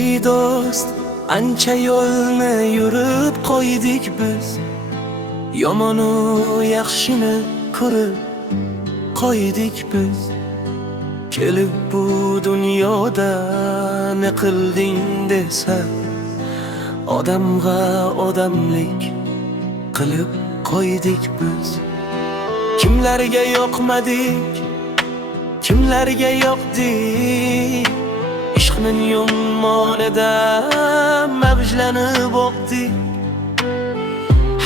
Ey do'st, ancha yo'lni yurib qo'ydik biz, yomonu yaxshini ko'rib qo'ydik biz. Kelib bu dunyoda ne qilding desa, odamga odamlik qilib qo'ydik biz. Kimlarga yoqmadik, kimlarga yoqdik, ishqning yommonida mavjlanib o'qdik.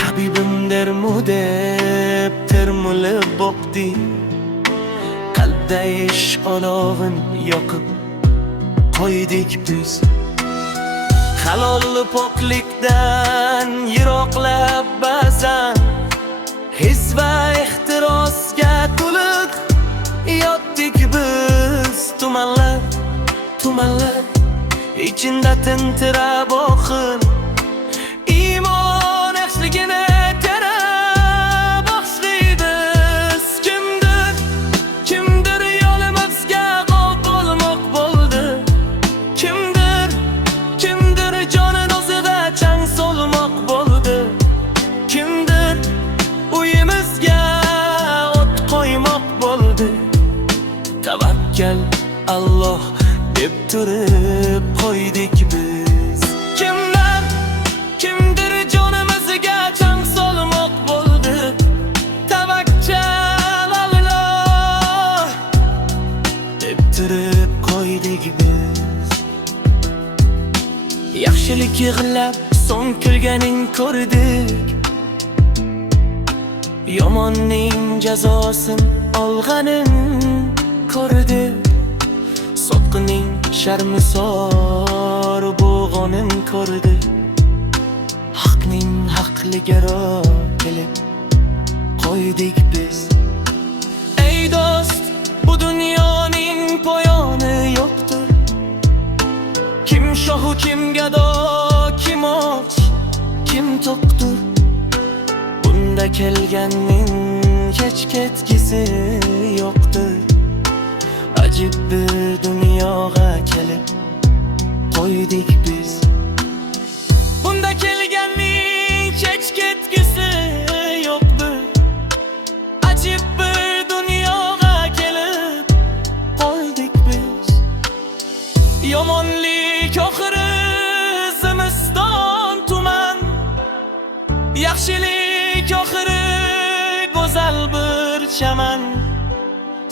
Habibim dermu deb termulib o'qdik. Qalbda ishq olovin yoqib qo'ydik biz. Halol poklikdan yiroqlab ba'zan his va ehtirosga to'liq yotdik biz. Tumanlar içinde tintirab oqin, iymon yaxshiligini terab boshlaymiz. Kimdir yo'limizga g'ov bo'lmoq bo'ldi, kimdir jonin o'zida chang solmoq bo'ldi, kimdir uyimizga o't qo'ymoq bo'ldi. Tavakkal Alloh deb turib qo'ydik biz. Kimdir jonimizga chang solmoq bo'ldi. Tavakkal Alloh deb turib qo'ydik biz. Yaxshilik yig'lab so'ng kulganing ko'rdik, yomonning jazosin olganin ko'rdik. Sotqining sharmisor bo'g'onin ko'rdi, haqning haqligaro kelib qo'ydik biz. Ey do'st, bu dunyoning poyoni yo'qdir. Kim shohu, kim gado, kim och, kim to'qdir. Bunda kelganning hech ketgisi yo'qdir. Ajib bir dunyoga kelib qo'ydik biz. Bunda kelganning hech ketgisi yo'qdir. Ajib bir dunyoga kelib qo'ydik biz. Yomonlik oxiri zimiston tuman, yaxshilik oxiri go'zal bir chaman.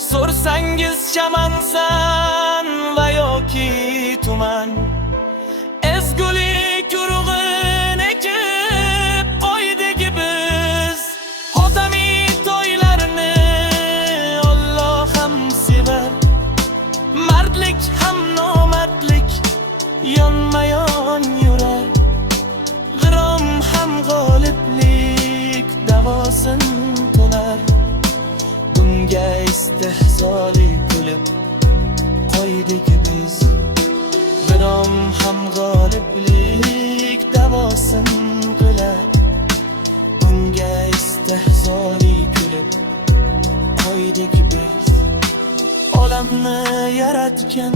So'rsangiz chamansan va yoki tuman, ezgulik urug'in ekib qo'ydik biz. Xotami to'ylarini Alloh ham sevar, mardlik ham nomardlik yonma-yon yurar. G'irom ham g'oliblik davosin to'lar. Bunga istehzoli kulib qo'ydik biz. G'irom ham g'oliblik davosin qilar. Bunga istehzoli kulib qo'ydik biz. Olamni yaratgan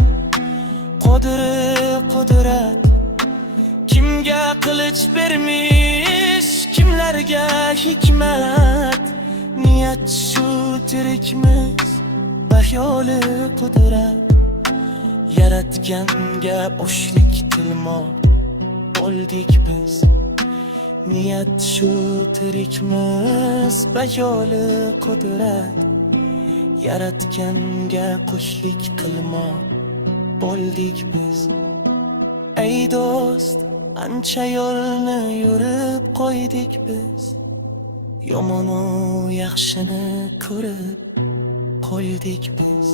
qudrat, kimga qilich bermish, kimlarga hikmat. Niyat shu tirikmiz, bahyoli qudrat. Yaratganga boshlik qilmoq bo'ldik biz. Niyat shu tirikmiz, bahyoli qudrat. Yaratganga qo'shlik qilmoq bo'ldik biz. Ey do'st, ancha yo'lni yurib qo'ydik biz, yomonu yaxshini ko'rib qo'ydik biz.